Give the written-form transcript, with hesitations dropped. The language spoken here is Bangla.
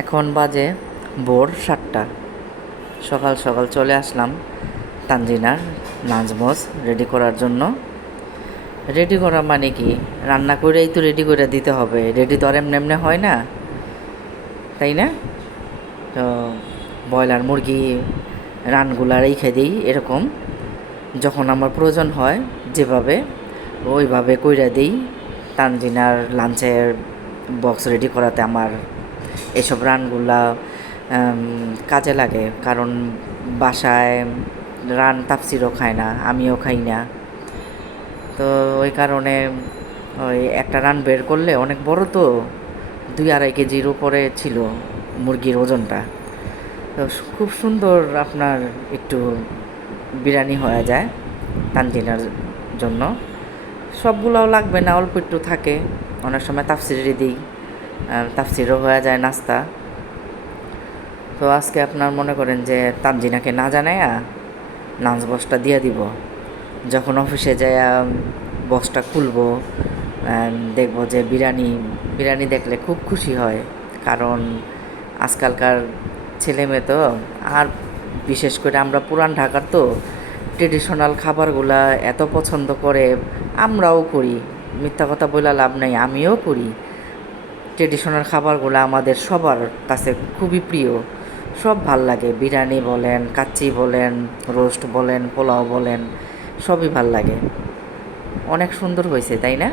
এখন বাজে ভোর 7টা। সকাল সকাল চলে আসলাম তানজিনার নাজমোজ রেডি করার জন্য। রেডি করা মানে কি, রান্না করেই তো রেডি করে দিতে হবে, রেডি তো আর এমনি এমনি হয় না, তাই না? তো ব্রয়লার মুরগি রানগুলা রেখে দিই এরকম, যখন আমার প্রয়োজন হয় যেভাবে ওইভাবে কইরা দিই। তানজিনার লাঞ্চের বক্স রেডি করাতে আমার এসব রানগুলা কাজে লাগে, কারণ বাসায় রান তাপসিরও খায় না, আমিও খাই না। তো ওই কারণে ওই একটা রান বের করলে অনেক বড়, তো 2-2.5 কেজির উপরে ছিল মুরগির ওজনটা। তো খুব সুন্দর আপনার একটু বিরিয়ানি হয়ে যায় তানজিনার জন্য। সবগুলোও লাগবে না, অল্প একটু থাকে। অনেক সময় তাফসিরে দিই, তাফসিরও হয়ে যায় নাস্তা। তো আজকে আপনার মনে করেন যে তানজিনাকে না জানাইয়া লাঞ্চ বক্সটা দিয়ে দিব। যখন অফিসে যাই বক্সটা খুলবো, দেখবো যে বিরিয়ানি দেখলে খুব খুশি হয়। কারণ আজকালকার ছেলে মেয়ে তো, আর বিশেষ করে আমরা পুরান ঢাকার তো, ট্রেডিশনাল খাবারগুলা এত পছন্দ করে। আমরাও করি, মিথ্যা কথা বলে লাভ নেই, আমিও করি। ট্রেডিশনাল খাবারগুলো আমাদের সবার কাছে খুবই প্রিয়, সব ভাল লাগে। বিরিয়ানি বলেন, কাচ্চি বলেন, রোস্ট বলেন, পোলাও বলেন, সবই ভাল লাগে। অনেক সুন্দর হয়েছে, তাই না?